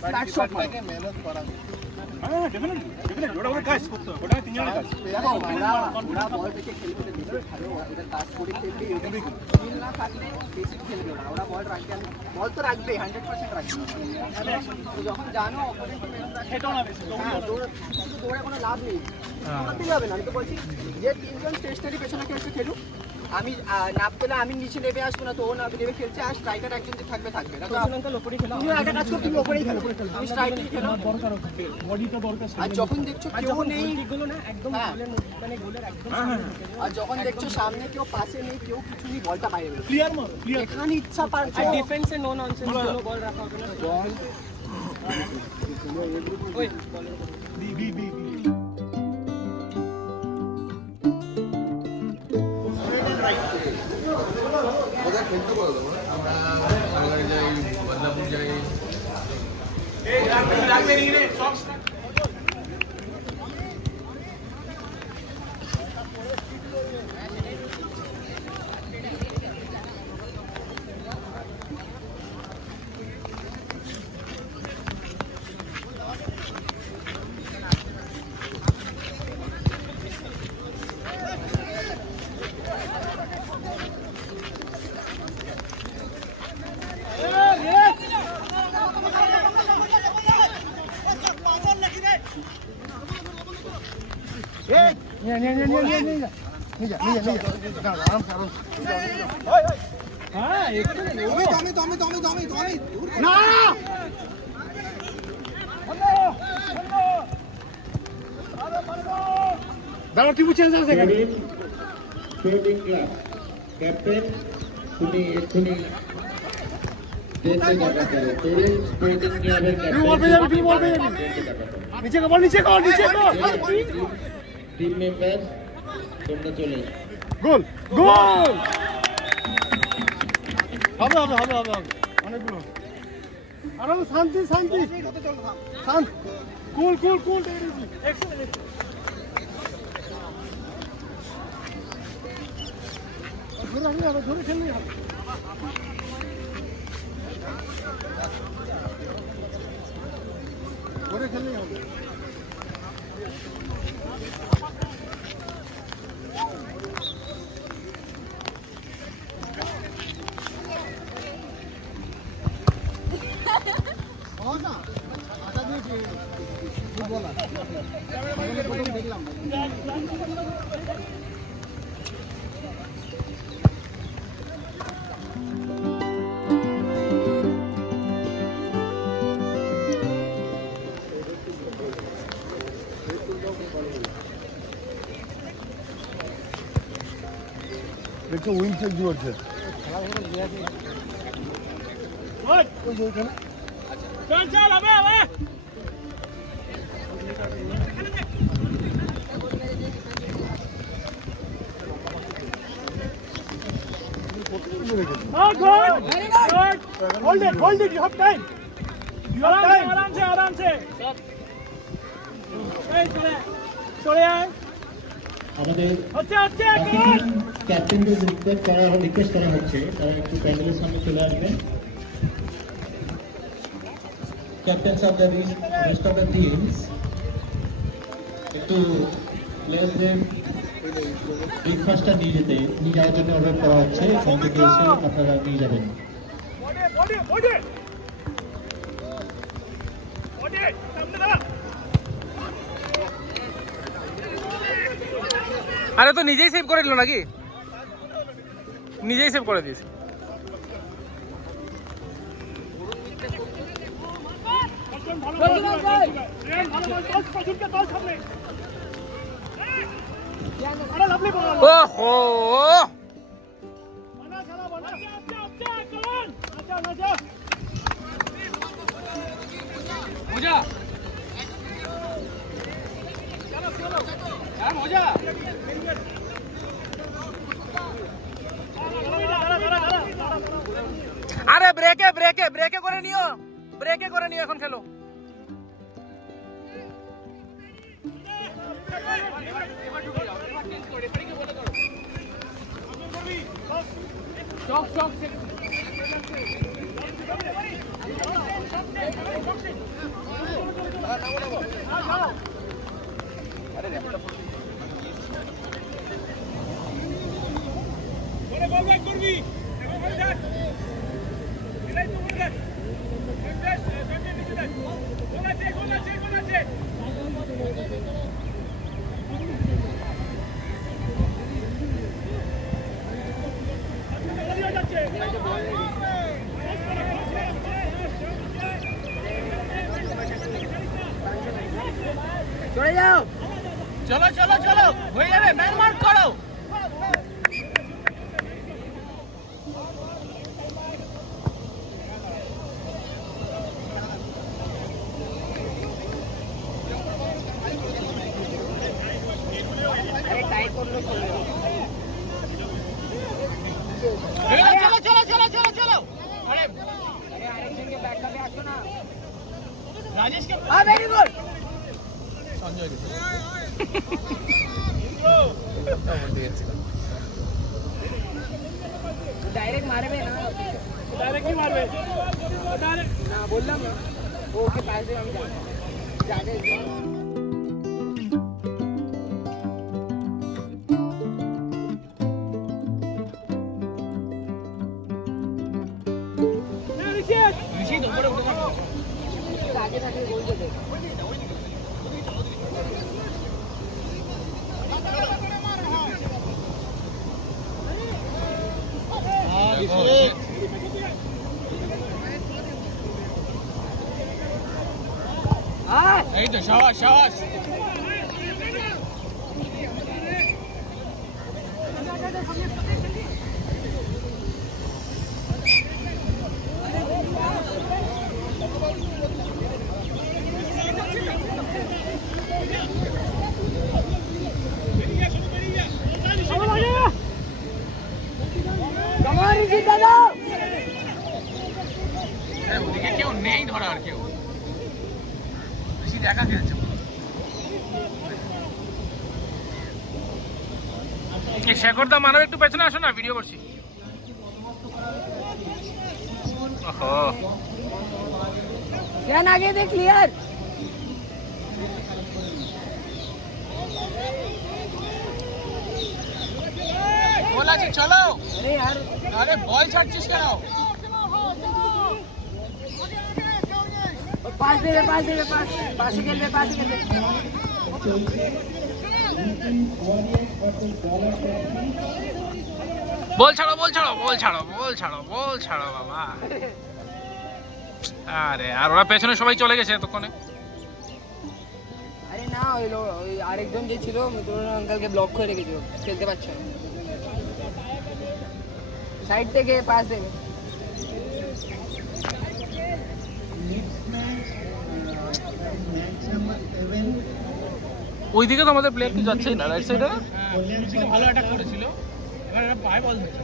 Flat shot मारके मेहनत करा हां डेफिनेटली ওটা ওর কাজ করতে ওটা তিনজনের কাজ ওরা বল থেকে খেলতে দিতে ভালো ওদের কাজ করে খেলতে এটা ফিল না থাকলে বেসিক খেলবে ওরা বল রাখবে বল তো রাখবে 100% রাখবে তো যখন জানো অপোনেন্ট হেডও না বেশি দৌড়ে কোনো লাভ নেই করতে যাবে না আমি তো বলছি যে তিনজন টেস্টারই পেছনে খেলছে খেলুক আমি নাপ পেলে আমি নিচে নেমে আসবো না তো ও নাপ নেমে খেলছে আর স্ট্রাইকার একজন থাকবে না তো শ্রীলঙ্কা লোপড়ি খেলা তুমি একটা কাজ করো তুমি লোপড়ি খেলো তুমি স্ট্রাইকার খেলো দরকার বডি তো দরকার আর যখন দেখছো কেউ নেই গুলো না একদম গোলের মানে গোলের একদম আর যখন দেখছো সামনে কেউ পাশে নেই কেউ কিছু নেই বলটা বাইরে বেরো ক্লিয়ার মারো ক্লিয়ার এখানে ইচ্ছা পারছো আর ডিফেন্সে নো ননসেন্স কোনো বল রাখা হবে না বল ওই বলের বি খেলতে পারবো আমরা আলাদা যাই বদলাপুর যাই এই রাখবে নি রে সক্স দাঁড়াও কি বুঝছেন স্যার সেখানে স্পোর্টিং ক্লাব ক্যাপ্টেন তুমি এক্ষুনি টিম মেম্বার তোমরা চলে গোল গোল হবে অনেকগুলো আরাম শান্তি শান্ত কুল ধরে খেললেই হবে ধরে খেললেই হবে দেখলাম দেখো উইং চেক দিচ্ছে চল হবে hold it you have time आराम से চলে আয় আমাদের ক্যাপ্টেনদের রিকোয়েস্ট করা হচ্ছে তারা একটু প্যান্ডেলের সামনে চলে আসবেন captain's of the rest of the teams একটু প্লেয়ারদের ব্রেকফাস্টটা নিয়ে যাওয়ার জন্য অনুরোধ করা হচ্ছে এখান থেকে এসে আপনারা নিয়ে যাবেন আরে তো নিজেই সেভ করে দিল নাকি নিজেই সেভ করে দিয়েছে ওহো মজা মজা ব্রেকে ব্রেকে ব্রেকে করে নিও, ব্রেকে করে নিও, এখন খেলো। চলে যাও, চলো চলো চলো, হয়ে যাবে, ম্যান মার্ক করো। আরে টাই করলো, চলে যাও, চলো চলো চলো চলো চলো। আরে আরে আরেকজনকে ব্যাকআপে আসো না, রাজেশকে। ভেরি গুড সঞ্জয় ডাইরেক্ট মারবে না, ডাইরেক্ট কি মারবে না, বললাম না ওকে পাশ দিয়ে আমি যাবে। আগে থাকে বলতে দে। এই তো সাবাস সাবাস। ওদিকে কেউ নেই ধরার, কেউ বেশি দেখা খেলছে। শেখরদা মানব একটু পেছনে আসো না, ভিডিও করছি। ওহো আগে দে, ক্লিয়ার। বল আছে, চলো। আরে यार, আরে বল ছাড়ছিস কেন? পাস দেবে, পাস দেবে, পাস পাসে খেলবে, পাসে খেলবে। বল ছাড়ো, বল ছাড়ো, বল ছাড়ো, বল ছাড়ো, বল ছাড়ো বাবা। আরে আর ওরা পেছনে সবাই চলে গেছে এতক্ষণে। আরে না, ওই আরেকজন যে ছিল মিতুল আঙ্কেলকে ব্লক করে রেখেছিল, খেলতে পারছে না। সাইড থেকে পাস দেবে। ওইদিকে তো আমাদের প্লেয়ার কি যাচ্ছেই না, রাইট সাইডে ভালো অ্যাটাক করেছিল, এবার পায়ে বল ধরছে।